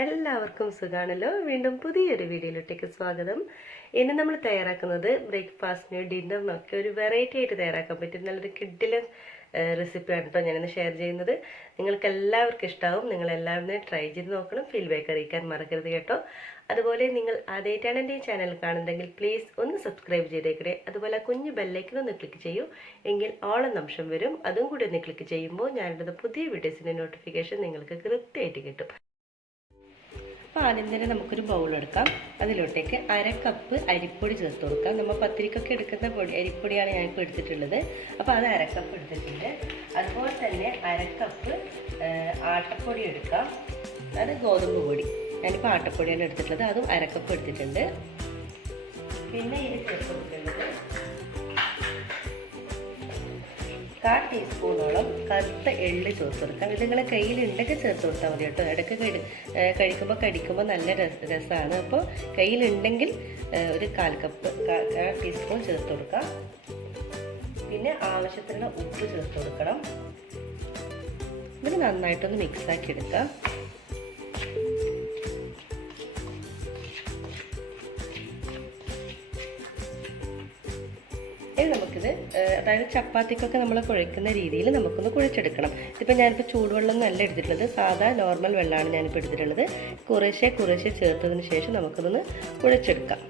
എല്ലാവർക്കും സുഖാണല്ലോ. വീണ്ടും പുതിയൊരു വീഡിയോയിലോട്ടേക്ക് സ്വാഗതം. ഇന്ന് നമ്മൾ തയ്യാറാക്കുന്നത് ബ്രേക്ക്ഫാസ്റ്റിനോ ഡിന്നറിനോ ഒക്കെ ഒരു വെറൈറ്റി ആയിട്ട് തയ്യാറാക്കാൻ പറ്റും നല്ലൊരു കിഡിലൻ റെസിപ്പിയാണ് കേട്ടോ ഞാനിന്ന് ഷെയർ ചെയ്യുന്നത്. നിങ്ങൾക്ക് എല്ലാവർക്കും ഇഷ്ടമാവും. നിങ്ങൾ എല്ലാവരും ട്രൈ ചെയ്ത് നോക്കണം. ഫീഡ്ബാക്ക് അറിയിക്കാൻ മറക്കരുത് കേട്ടോ. അതുപോലെ നിങ്ങൾ ആദ്യമായിട്ടാണ് എൻ്റെ ഈ ചാനൽ കാണുന്നതെങ്കിൽ പ്ലീസ് ഒന്ന് സബ്സ്ക്രൈബ് ചെയ്തേക്കണേ. അതുപോലെ കുഞ്ഞു ബെല്ലൈക്കൻ ഒന്ന് ക്ലിക്ക് ചെയ്യൂ, എങ്കിൽ ഓൾ എന്ന ഓപ്ഷൻ വരും. അതും കൂടി ഒന്ന് ക്ലിക്ക് ചെയ്യുമ്പോൾ ഞാനിടുന്ന പുതിയ വീഡിയോസിൻ്റെ നോട്ടിഫിക്കേഷൻ നിങ്ങൾക്ക് കൃത്യമായിട്ട് കിട്ടും. അപ്പോൾ ആദ്യം തന്നെ നമുക്കൊരു ബൗൾ എടുക്കാം. അതിലോട്ടേക്ക് 1/2 കപ്പ് അരിപ്പൊടി ചേർത്ത് കൊടുക്കാം. നമ്മൾ പത്തിരിക്കൊക്കെ എടുക്കുന്ന അരിപ്പൊടിയാണ് ഞാനിപ്പോൾ എടുത്തിട്ടുള്ളത്. അപ്പോൾ അത് 1/2 കപ്പ് എടുത്തിട്ടുണ്ട്. അതുപോലെ തന്നെ 1/2 കപ്പ് ആട്ടപ്പൊടി എടുക്കാം. അത് ഗോതമ്പ് പൊടി. ഞാനിപ്പോൾ ആട്ടപ്പൊടിയാണ് എടുത്തിട്ടുള്ളത്. അതും 1/2 കപ്പ് എടുത്തിട്ടുണ്ട്. പിന്നെ ഇത് ചേർത്ത് കൊടുക്കേണ്ടത് 1/4 ടീസ്പൂണോളം കറുത്ത എള്ള് ചേർത്ത് കൊടുക്കാം. ഇത് നിങ്ങളെ കയ്യിലുണ്ടെങ്കിൽ ചേർത്ത് കൊടുത്താൽ മതി കേട്ടോ. ഇടയ്ക്ക് കടിക്കുമ്പോൾ നല്ല രസമാണ്. അപ്പോൾ കയ്യിലുണ്ടെങ്കിൽ ഒരു 1/4 കപ്പ് 1/4 ടീസ്പൂൺ ചേർത്ത് കൊടുക്കാം. പിന്നെ ആവശ്യത്തിനുള്ള ഉപ്പ് ചേർത്ത് കൊടുക്കണം. ഇത് നന്നായിട്ടൊന്ന് മിക്സാക്കി എടുക്കാം. നമുക്കിത് അതായത് ചപ്പാത്തിക്കൊക്കെ നമ്മൾ കുഴക്കുന്ന രീതിയിൽ നമുക്കൊന്ന് കുഴച്ചെടുക്കണം. ഇതിപ്പോൾ ഞാനിപ്പോൾ ചൂടുവെള്ളം നല്ല എടുത്തിട്ടുള്ളത്, സാധാ നോർമൽ വെള്ളമാണ് ഞാനിപ്പോൾ എടുത്തിട്ടുള്ളത്. കുറേശ്ശെ ചേർത്തതിന് ശേഷം നമുക്കൊന്ന് കുഴച്ചെടുക്കാം.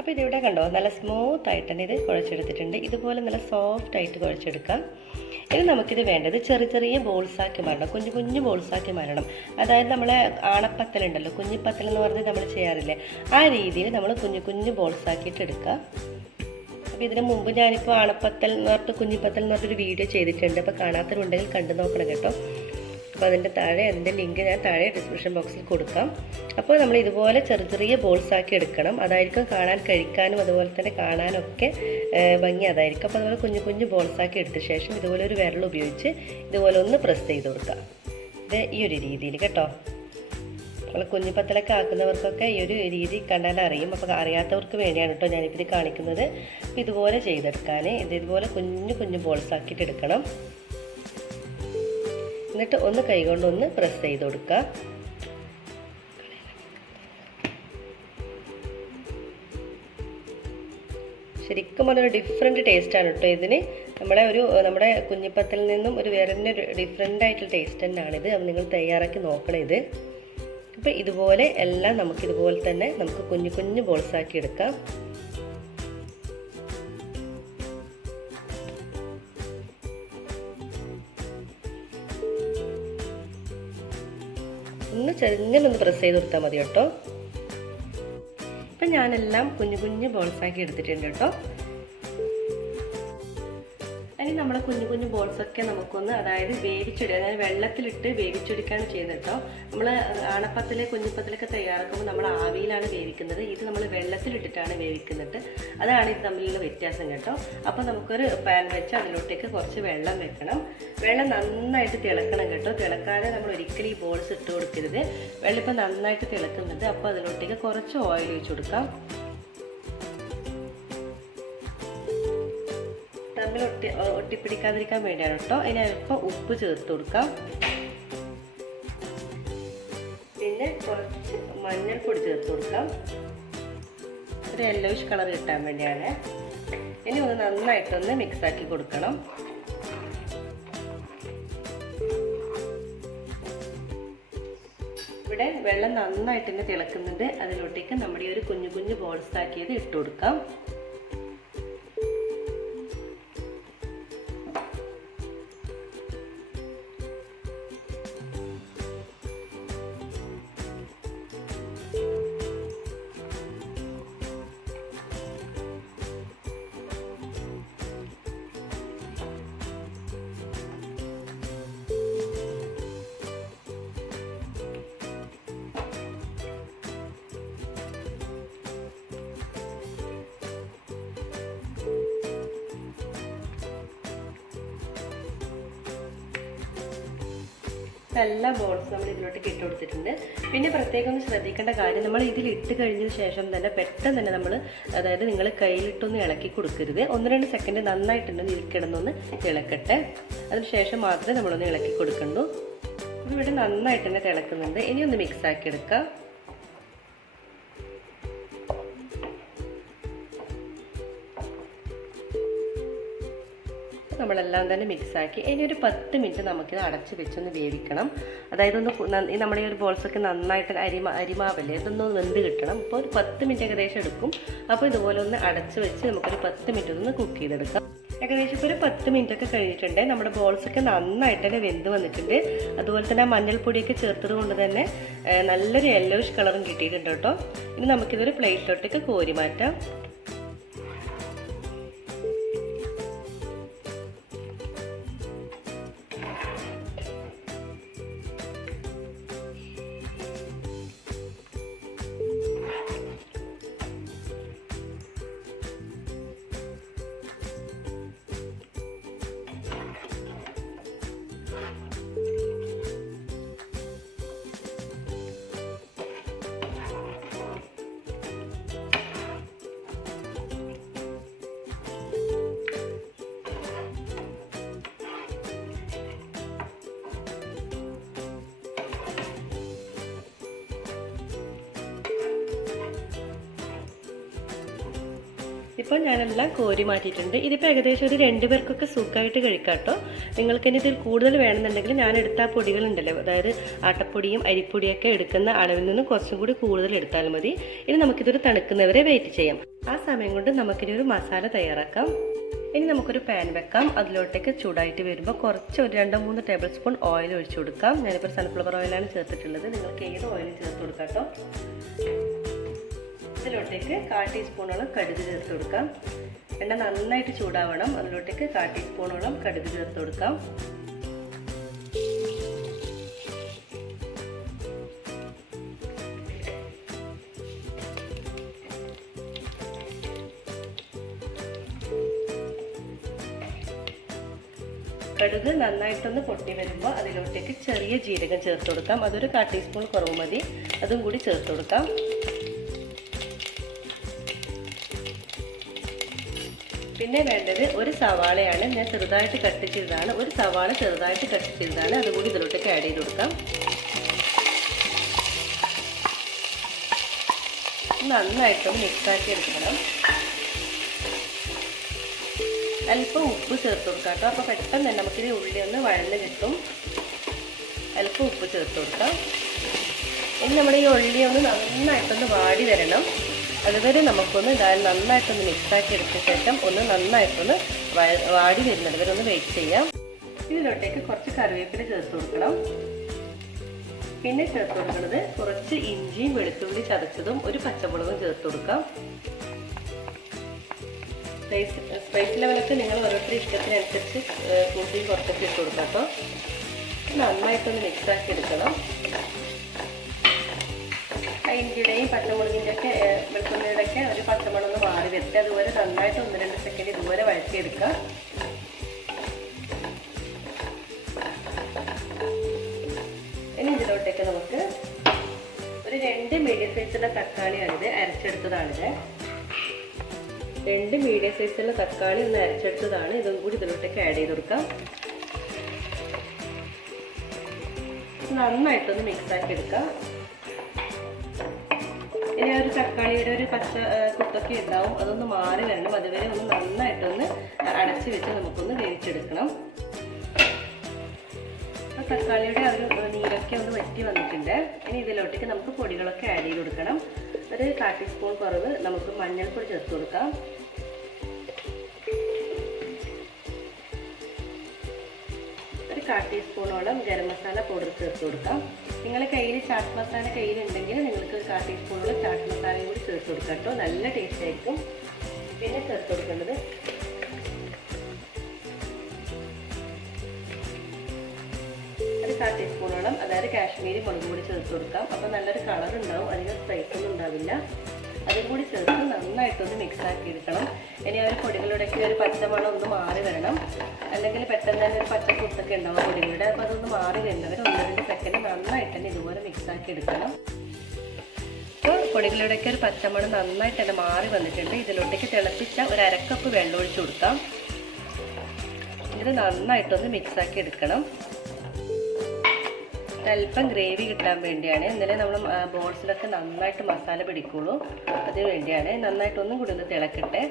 അപ്പോൾ ഇതിവിടെ കണ്ടോ, നല്ല സ്മൂത്തായിട്ട് തന്നെ ഇത് കുഴച്ചെടുത്തിട്ടുണ്ട്. ഇതുപോലെ നല്ല സോഫ്റ്റായിട്ട് കുഴച്ചെടുക്കാം. ഇനി നമുക്കിത് വേണ്ടത് ചെറിയ ബോൾസാക്കി മാറണം. കുഞ്ഞു ബോൾസാക്കി മാറണം. അതായത് നമ്മളെ ആണപ്പത്തലുണ്ടല്ലോ, കുഞ്ഞിപ്പത്തൽ എന്ന് പറഞ്ഞ് നമ്മൾ ചെയ്യാറില്ലേ, ആ രീതിയിൽ നമ്മൾ കുഞ്ഞു ബോൾസാക്കിയിട്ട് എടുക്കുക. അപ്പോൾ ഇതിന് മുമ്പ് ഞാനിപ്പോൾ ആണപ്പത്തൽ എന്ന് പറഞ്ഞിട്ട് കുഞ്ഞിപ്പത്തൽ എന്ന് പറഞ്ഞൊരു വീഡിയോ ചെയ്തിട്ടുണ്ട്. അപ്പോൾ കാണാത്തവരുണ്ടെങ്കിൽ കണ്ടു നോക്കണം കേട്ടോ. അപ്പോൾ അതിൻ്റെ താഴെ അതിൻ്റെ ലിങ്ക് ഞാൻ താഴെ ഡിസ്ക്രിപ്ഷൻ ബോക്സിൽ കൊടുക്കാം. അപ്പോൾ നമ്മൾ ഇതുപോലെ ചെറിയ ബോൾസാക്കി എടുക്കണം. അതായിരിക്കും കഴിക്കാനും അതുപോലെ തന്നെ കാണാനൊക്കെ ഭംഗി അതായിരിക്കും. അപ്പോൾ അതുപോലെ കുഞ്ഞു ബോൾസാക്കി എടുത്ത ശേഷം ഇതുപോലെ ഒരു വിരൽ ഉപയോഗിച്ച് ഇതുപോലെ ഒന്ന് പ്രസ് ചെയ്ത് കൊടുക്കാം. ഇത് ഈ ഒരു രീതിയിൽ കേട്ടോ. നമ്മൾ കുഞ്ഞിപ്പത്തലൊക്കെ ആക്കുന്നവർക്കൊക്കെ ഈ ഒരു രീതി കണ്ടാൽ അറിയും. അപ്പോൾ അറിയാത്തവർക്ക് വേണ്ടിയാണ് കേട്ടോ ഞാനിപ്പോൾ ഇത് കാണിക്കുന്നത്. അപ്പോൾ ഇതുപോലെ ചെയ്തെടുക്കാൻ ഇതുപോലെ കുഞ്ഞു ബോൾസാക്കിയിട്ട് എടുക്കണം. എന്നിട്ട് ഒന്ന് കൈകൊണ്ടൊന്ന് പ്രസ് ചെയ്ത് കൊടുക്കുക. ശരിക്കും പറഞ്ഞൊരു ഡിഫറെൻറ്റ് ടേസ്റ്റാണ് കേട്ടോ ഇതിന്. നമ്മുടെ കുഞ്ഞിപ്പത്തിൽ നിന്നും ഒരു വേറെ ഡിഫറെൻ്റ് ആയിട്ടുള്ള ടേസ്റ്റ് തന്നെയാണിത്. അപ്പോൾ നിങ്ങൾ തയ്യാറാക്കി നോക്കണം ഇത്. അപ്പോൾ ഇതുപോലെ എല്ലാം നമുക്കിതുപോലെ തന്നെ നമുക്ക് കുഞ്ഞു ബോൾസാക്കി എടുക്കാം. ചെറുങ്ങനൊന്ന് പ്രസ് ചെയ്ത് കൊടുത്താൽ മതി കേട്ടോ. ഇപ്പം ഞാനെല്ലാം കുഞ്ഞു ബോൾസാക്കി എടുത്തിട്ടുണ്ട് കേട്ടോ. ഇനി നമ്മളെ കുഞ്ഞു ബോൾസൊക്കെ നമുക്കൊന്ന് അതായത് അതായത് വെള്ളത്തിലിട്ട് വേവിച്ചെടുക്കുകയാണ് ചെയ്യുന്നത് കേട്ടോ. നമ്മൾ ആണപ്പത്തിൽ കുഞ്ഞിപ്പത്തിലൊക്കെ തയ്യാറാക്കുമ്പോൾ നമ്മൾ ആവിയിലാണ് വേവിക്കുന്നത്. ഇത് നമ്മൾ വെള്ളത്തിലിട്ടിട്ടാണ് വേവിക്കുന്നത്. അതാണ് ഇത് തമ്മിലുള്ള വ്യത്യാസം കേട്ടോ. അപ്പോൾ നമുക്കൊരു പാൻ വെച്ച് അതിലോട്ടേക്ക് കുറച്ച് വെള്ളം വെക്കണം. വെള്ളം നന്നായിട്ട് തിളക്കണം കേട്ടോ. തിളക്കാതെ നമ്മൾ ഒരിക്കലും ഈ ബോൾസ് ഇട്ട് കൊടുക്കരുത്. വെള്ളം ഇപ്പോൾ നന്നായിട്ട് തിളക്കുന്നുണ്ട്. അപ്പോൾ അതിലോട്ടേക്ക് കുറച്ച് ഓയിൽ ഒഴിച്ച് കൊടുക്കാം. തമ്മിൽ ഒട്ടിപ്പിടിക്കാതിരിക്കാൻ വേണ്ടിയാണ് കേട്ടോ. ഇനി അല്പം ഉപ്പ് ചേർത്ത് കൊടുക്കാം. പിന്നെ കുറച്ച് മഞ്ഞൾപ്പൊടി ചേർത്ത് കൊടുക്കാം. ഒരു യെല്ലോയിഷ് കളർ കിട്ടാൻ വേണ്ടിയാണ്. ഇനി ഒന്ന് നന്നായിട്ടൊന്ന് മിക്സാക്കി കൊടുക്കണം. ഇവിടെ വെള്ളം നന്നായിട്ട് തന്നെ തിളക്കുന്നുണ്ട്. അതിലോട്ടേക്ക് നമ്മുടെ ഒരു കുഞ്ഞു ബോൾസ് ആക്കിയത് ഇട്ട് കൊടുക്കാം. എല്ലാ ബോൾസും നമ്മൾ ഇതിലോട്ടേക്ക് ഇട്ട് കൊടുത്തിട്ടുണ്ട്. പിന്നെ പ്രത്യേകം ഒന്ന് ശ്രദ്ധിക്കേണ്ട കാര്യം, നമ്മൾ ഇതിൽ ഇട്ട് കഴിഞ്ഞ ശേഷം തന്നെ പെട്ടെന്ന് തന്നെ നമ്മൾ, അതായത് നിങ്ങൾ കയ്യിലിട്ടൊന്ന് ഇളക്കി കൊടുക്കരുത്. 1-2 സെക്കൻഡ് നന്നായിട്ടുണ്ടെന്ന് ഇതിൽ കിടന്നൊന്ന് ഇളക്കട്ടെ. അതിനുശേഷം മാത്രമേ നമ്മളൊന്ന് ഇളക്കി കൊടുക്കണ്ടൂ. ഇതിവിടെ നന്നായിട്ട് തന്നെ തിളക്കുന്നുണ്ട്. ഇനി ഒന്ന് മിക്സ് ആക്കി എടുക്കാം. നമ്മളെല്ലാം തന്നെ മിക്സാക്കി ഇനി ഒരു 10 മിനിറ്റ് നമുക്കിത് അടച്ച് വെച്ചൊന്ന് വേവിക്കണം. അതായത് നമ്മുടെ ഈ ഒരു ബോൾസൊക്കെ നന്നായിട്ട് അരിമാവല്ലേ, ഇതൊന്ന് വെന്ത് കിട്ടണം. അപ്പോൾ ഒരു 10 മിനിറ്റ് ഏകദേശം എടുക്കും. അപ്പോൾ ഇതുപോലെ ഒന്ന് അടച്ച് വെച്ച് നമുക്കൊരു 10 മിനിറ്റ് ഒന്ന് കുക്ക് ചെയ്തെടുക്കാം. ഏകദേശം ഇപ്പോൾ ഒരു 10 മിനിറ്റ് ഒക്കെ കഴിഞ്ഞിട്ടുണ്ട്. നമ്മുടെ ബോൾസൊക്കെ നന്നായിട്ട് തന്നെ വെന്ത് വന്നിട്ടുണ്ട്. അതുപോലെ തന്നെ മഞ്ഞൾപ്പൊടിയൊക്കെ ചേർത്തത് കൊണ്ട് തന്നെ നല്ലൊരു യെല്ലോയിഷ് കളറും കിട്ടിയിട്ടുണ്ട് കേട്ടോ. ഇനി നമുക്കിതൊരു പ്ലേറ്റിലോട്ടേക്ക് കോരി മാറ്റാം. ഇപ്പോൾ ഞാനെല്ലാം കോരി മാറ്റിയിട്ടുണ്ട്. ഇതിപ്പോൾ ഏകദേശം ഒരു 2 പേർക്കൊക്കെ സുഖമായിട്ട് കഴിക്കാം കേട്ടോ. നിങ്ങൾക്ക് ഇനി ഇതിൽ കൂടുതൽ വേണമെന്നുണ്ടെങ്കിൽ ഞാൻ എടുത്ത ആ പൊടികളുണ്ടല്ലോ, അതായത് ആട്ടപ്പൊടിയും അരിപ്പൊടിയൊക്കെ എടുക്കുന്ന അളവിൽ നിന്ന് കുറച്ചും കൂടി കൂടുതൽ എടുത്താൽ മതി. ഇനി നമുക്കിതൊരു തണുക്കുന്നവരെ വെയിറ്റ് ചെയ്യാം. ആ സമയം കൊണ്ട് നമുക്കിനി ഒരു മസാല തയ്യാറാക്കാം. ഇനി നമുക്കൊരു പാൻ വെക്കാം. അതിലോട്ടേക്ക് ചൂടായിട്ട് വരുമ്പോൾ കുറച്ച് ഒരു 2-3 ടേബിൾ സ്പൂൺ ഓയിൽ ഒഴിച്ചു കൊടുക്കാം. ഞാനിപ്പോൾ സൺഫ്ലവർ ഓയിലാണ് ചേർത്തിട്ടുള്ളത്. നിങ്ങൾക്ക് ഏത് ഓയിലും ചേർത്ത് കൊടുക്കാം കേട്ടോ. ഇതിലോട്ടേക്ക് 1/4 ടീസ്പൂണോളം കടുക് ചേർത്ത് കൊടുക്കാം. എണ്ണ നന്നായിട്ട് ചൂടാവണം. അതിലോട്ടേക്ക് 1/4 ടീസ്പൂണോളം കടുക് ചേർത്ത് കൊടുക്കാം. കടുക് നന്നായിട്ടൊന്ന് പൊട്ടി വരുമ്പോൾ അതിലോട്ടേക്ക് ചെറിയ ജീരകം ചേർത്ത് കൊടുക്കാം. അതൊരു 1/4 ടീസ്പൂൺ കുറവ് മതി. അതും കൂടി ചേർത്ത് കൊടുക്കാം. പിന്നെ വേണ്ടത് ഒരു സവാളയാണ്. ഞാൻ ചെറുതായിട്ട് കട്ട് ചെയ്തതാണ്. ഒരു സവാള ചെറുതായിട്ട് കട്ട് ചെയ്തതാണ്. അതുകൂടി ഇതിലോട്ടേക്ക് ആഡ് ചെയ്ത് കൊടുക്കാം. നന്നായിട്ടൊന്ന് മിക്സാക്കി എടുക്കണം. അല്പം ഉപ്പ് ചേർത്ത് കൊടുക്കാം കേട്ടോ. അപ്പോൾ പെട്ടെന്ന് തന്നെ നമുക്കിത് ഉള്ളി ഒന്ന് വഴന്ന് കിട്ടും. അല്പം ഉപ്പ് ചേർത്ത് കൊടുക്കാം. ഇനി നമ്മുടെ ഈ ഉള്ളി ഒന്ന് നന്നായിട്ടൊന്ന് വാടി വരണം. അതുവരെ നമുക്കൊന്ന് നന്നായിട്ടൊന്ന് മിക്സാക്കി എടുത്ത ശേഷം ഒന്ന് നന്നായിട്ടൊന്ന് വാടി വരുന്നത് വരെ ഒന്ന് വെയിറ്റ് ചെയ്യാം. ഇതിലോട്ടേക്ക് കുറച്ച് കറിവേപ്പില ചേർത്ത് കൊടുക്കണം. പിന്നെ ചേർത്ത് കൊടുക്കുന്നത് കുറച്ച് ഇഞ്ചിയും വെളുത്തുള്ളി ചതച്ചതും ഒരു പച്ചമുളകും ചേർത്ത് കൊടുക്കാം. സ്പൈസ് ലെവലൊക്കെ നിങ്ങൾ ഓരോരുത്തരുടെ ഇഷ്ടത്തിനനുസരിച്ച് കൂട്ടി കുറച്ചൊക്കെ ഇട്ട് കൊടുക്കാം കേട്ടോ. നന്നായിട്ടൊന്ന് മിക്സാക്കി എടുക്കണം. ഇഞ്ചിയുടെയും പച്ചമുളകിൻ്റെ ഒക്കെ വെളുത്തുള്ളിയുടെ ഒക്കെ ഒരു പച്ചമുളക് മാറി വരട്ടെ. അതുപോലെ നന്നായിട്ട് 1-2 സെക്കൻഡ് ഇതുപോലെ വഴറ്റിയെടുക്കാം. ഇനി ഇതിലോട്ടേക്ക് നമുക്ക് ഒരു 2 മീഡിയം സൈസുള്ള തക്കാളിയാണിത്, അരച്ചെടുത്തതാണിത്. 2 മീഡിയം സൈസുള്ള തക്കാളി ഒന്ന് അരച്ചെടുത്തതാണ്. ഇതും കൂടി ഇതിലോട്ടേക്ക് ആഡ് ചെയ്ത് കൊടുക്കാം. നന്നായിട്ടൊന്ന് മിക്സാക്കി എടുക്കാം. ഇനി ഒരു തക്കാളിയുടെ ഒരു പച്ച കുത്തൊക്കെ ഉണ്ടാവും, അതൊന്ന് മാറി വരണം. അതുവരെ ഒന്ന് നന്നായിട്ടൊന്ന് അടച്ച് വെച്ച് നമുക്കൊന്ന് വേവിച്ചെടുക്കണം. ആ തക്കാളിയുടെ ആ ഒരു നീരൊക്കെ ഒന്ന് വറ്റി വന്നിട്ടുണ്ട്. ഇനി ഇതിലോട്ടേക്ക് നമുക്ക് പൊടികളൊക്കെ ആഡ് ചെയ്ത് കൊടുക്കണം. ഒരു 1/4 ടീസ്പൂൺ കുറവ് നമുക്ക് മഞ്ഞൾപ്പൊടി ചേർത്ത് കൊടുക്കാം. ഒരു 1/4 ടീസ്പൂണോളം ഗരം മസാല പൗഡർ ചേർത്ത് കൊടുക്കാം. നിങ്ങളുടെ കയ്യിൽ ചാട്ട് മസാല കയ്യിലുണ്ടെങ്കിൽ നിങ്ങൾക്ക് 1/4 ടീസ്പൂണോളം ചാട്ട് മസാലയും കൂടി ചേർത്ത് കൊടുക്കാം കേട്ടോ. നല്ല ടേസ്റ്റ് ആയിരിക്കും. പിന്നെ ചേർത്ത് കൊടുക്കേണ്ടത് ഒരു 1/4 ടീസ്പൂണോളം, അതായത് കാശ്മീരി മുളക് പൊടി ചേർത്ത് കൊടുക്കാം. അപ്പോൾ നല്ലൊരു കളർ ഉണ്ടാവും, അധികം സ്പൈസ് ഒന്നും ഉണ്ടാവില്ല. അതും കൂടി ചേർത്ത് നന്നായിട്ടൊന്ന് മിക്സാക്കി എടുക്കണം. ഇനി ആ ഒരു പൊടികളുടെയൊക്കെ ഒരു പച്ചമണം ഒന്ന് മാറി വരണം, അല്ലെങ്കിൽ പെട്ടെന്ന് തന്നെ ഒരു പച്ച കുത്തൊക്കെ ഉണ്ടാവും പൊടികളുടെ. അപ്പോൾ അതൊന്ന് മാറി വരുന്നവർ 1-2 സെക്കൻഡ് നന്നായിട്ട് തന്നെ ഇതുപോലെ മിക്സാക്കി എടുക്കണം. അപ്പോൾ പൊടികളുടെയൊക്കെ ഒരു പച്ചമണം നന്നായിട്ട് തന്നെ മാറി വന്നിട്ടുണ്ട്. ഇതിലോട്ടേക്ക് തിളപ്പിച്ച ഒരു 1/2 കപ്പ് വെള്ളം ഒഴിച്ച് കൊടുക്കാം. ഇത് നന്നായിട്ടൊന്ന് മിക്സാക്കി എടുക്കണം. അല്പം ഗ്രേവി കിട്ടാൻ വേണ്ടിയാണ്, എന്നാലേ നമ്മൾ ബോൾസിലൊക്കെ നന്നായിട്ട് മസാല പിടിക്കുള്ളൂ. അതിന് വേണ്ടിയാണ്. നന്നായിട്ടൊന്നും കൂടി ഒന്ന് തിളക്കട്ടെ.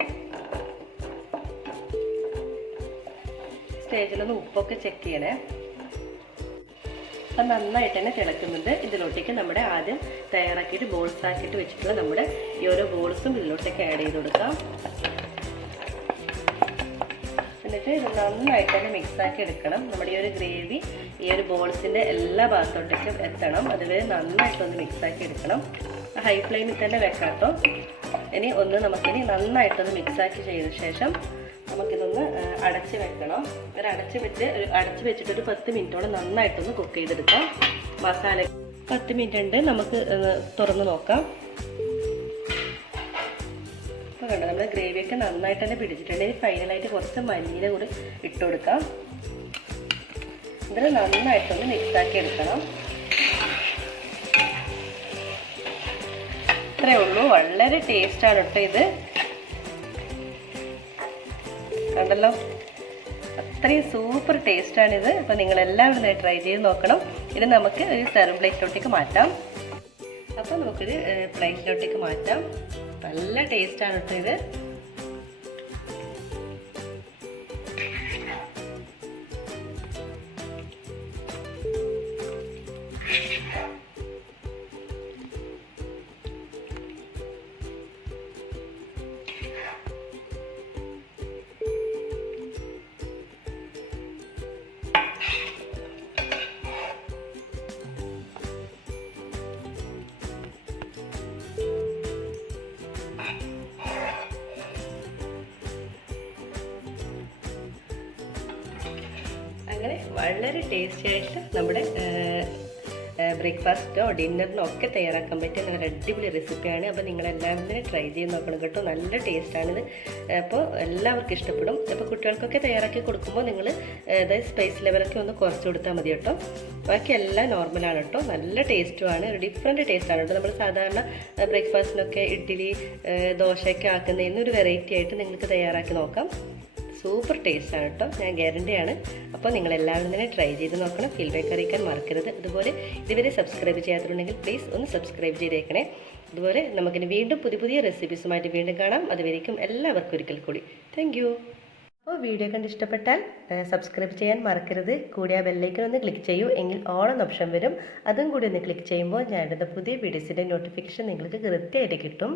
സ്റ്റേജിലൊന്ന് ഉപ്പൊക്കെ ചെക്ക് ചെയ്യണേ. അപ്പം നന്നായിട്ട് തന്നെ തിളക്കുന്നുണ്ട്. ഇതിലോട്ടേക്ക് നമ്മുടെ ആദ്യം തയ്യാറാക്കിയിട്ട് ബോൾസ് ആക്കിയിട്ട് വെച്ചിട്ടുള്ള നമ്മുടെ ഈ ഓരോ ബോൾസും ഇതിലോട്ടേക്ക് ആഡ് ചെയ്ത് കൊടുക്കാം. എന്നിട്ട് ഇത് നന്നായിട്ട് തന്നെ മിക്സാക്കി എടുക്കണം. നമ്മുടെ ഈ ഒരു ഗ്രേവി ഈ ഒരു ബോൾസിൻ്റെ എല്ലാ ഭാഗത്തോട്ടേക്കും എത്തണം. അതുവരെ നന്നായിട്ടൊന്ന് മിക്സാക്കി എടുക്കണം. ഹൈ ഫ്ലെയിമിൽ തന്നെ വെക്കാട്ടോ. ഇനി നമുക്കിനി നന്നായിട്ടൊന്ന് മിക്സാക്കി ചെയ്ത ശേഷം നമുക്കിതൊന്ന് അടച്ച് വെക്കണം. അടച്ച് വെച്ചിട്ട് ഒരു 10 മിനിറ്റോളം നന്നായിട്ടൊന്ന് കുക്ക് ചെയ്തെടുക്കാം. മസാല 10 മിനിറ്റ് ഉണ്ട്. നമുക്ക് തുറന്ന് നോക്കാം. അപ്പോൾ കണ്ടോ, നമ്മുടെ ഗ്രേവിയൊക്കെ നന്നായിട്ട് തന്നെ പിടിച്ചിട്ടുണ്ട്. ഇനി ഫൈനലായിട്ട് കുറച്ച് മല്ലിയില കൂടി ഇട്ട് കൊടുക്കാം. ഇതിൽ നന്നായിട്ടൊന്ന് മിക്സാക്കി എടുക്കണം. ഇത്രയേ ഉള്ളൂ. വളരെ ടേസ്റ്റാണ് കേട്ടോ ഇത്. കണ്ടല്ലോ, അത്രയും സൂപ്പർ ടേസ്റ്റാണിത്. അപ്പോൾ നിങ്ങളെല്ലാവരും ട്രൈ ചെയ്ത് നോക്കണം. ഇത് നമുക്ക് ഒരു സെർവ് പ്ലേറ്റിലോട്ടേക്ക് മാറ്റാം. അപ്പോൾ നമുക്കൊരു പ്ലേറ്റിലോട്ടേക്ക് മാറ്റാം. നല്ല ടേസ്റ്റാണ് കേട്ടോ ഇത്. അങ്ങനെ വളരെ ടേസ്റ്റി ആയിട്ട് നമ്മുടെ ബ്രേക്ക്ഫാസ്റ്റോ ഡിന്നറിനോ ഒക്കെ തയ്യാറാക്കാൻ പറ്റിയ നല്ല അടിപൊളി റെസിപ്പിയാണ്. അപ്പോൾ നിങ്ങളെല്ലാവരും തന്നെ ട്രൈ ചെയ്ത് നോക്കണം കേട്ടോ. നല്ല ടേസ്റ്റാണിത്. അപ്പോൾ എല്ലാവർക്കും ഇഷ്ടപ്പെടും. അപ്പോൾ കുട്ടികൾക്കൊക്കെ തയ്യാറാക്കി കൊടുക്കുമ്പോൾ നിങ്ങൾ അതായത് സ്പൈസ് ലെവലൊക്കെ ഒന്ന് കുറച്ച് കൊടുത്താൽ മതി കേട്ടോ. ബാക്കി എല്ലാം നോർമലാണ് കേട്ടോ. നല്ല ടേസ്റ്റുമാണ്. ഒരു ഡിഫറെൻറ്റ് ടേസ്റ്റാണ് കേട്ടോ. നമ്മൾ സാധാരണ ബ്രേക്ക്ഫാസ്റ്റിനൊക്കെ ഇഡ്ഡലി ദോശയൊക്കെ ആക്കുന്നതിന് ഒരു വെറൈറ്റി ആയിട്ട് നിങ്ങൾക്ക് തയ്യാറാക്കി നോക്കാം. സൂപ്പർ ടേസ്റ്റാണ് കേട്ടോ, ഞാൻ ഗ്യാരണ്ടിയാണ്. അപ്പോൾ നിങ്ങളെല്ലാവരും തന്നെ ട്രൈ ചെയ്ത് നോക്കണം. ഫീഡ്ബാക്ക് അറിയിക്കാൻ മറക്കരുത്. അതുപോലെ ഇതുവരെ സബ്സ്ക്രൈബ് ചെയ്യാത്തുണ്ടെങ്കിൽ പ്ലീസ് ഒന്ന് സബ്സ്ക്രൈബ് ചെയ്തേക്കണേ. അതുപോലെ നമുക്കിനി വീണ്ടും പുതിയ റെസിപ്പീസുമായിട്ട് വീണ്ടും കാണാം. അതുവരേക്കും എല്ലാവർക്കും ഒരിക്കൽ കൂടി താങ്ക് യു. അപ്പോൾ വീഡിയോ കണ്ട് ഇഷ്ടപ്പെട്ടാൽ സബ്സ്ക്രൈബ് ചെയ്യാൻ മറക്കരുത്. കൂടി ആ ബെല്ലൈക്കൺ ഒന്ന് ക്ലിക്ക് ചെയ്യൂ, എങ്കിൽ ഓൾ എന്ന ഓപ്ഷൻ വരും. അതും കൂടി ഒന്ന് ക്ലിക്ക് ചെയ്യുമ്പോൾ ഞാൻ ഇടുന്ന പുതിയ വീഡിയോസിൻ്റെ നോട്ടിഫിക്കേഷൻ നിങ്ങൾക്ക് കൃത്യമായിട്ട് കിട്ടും.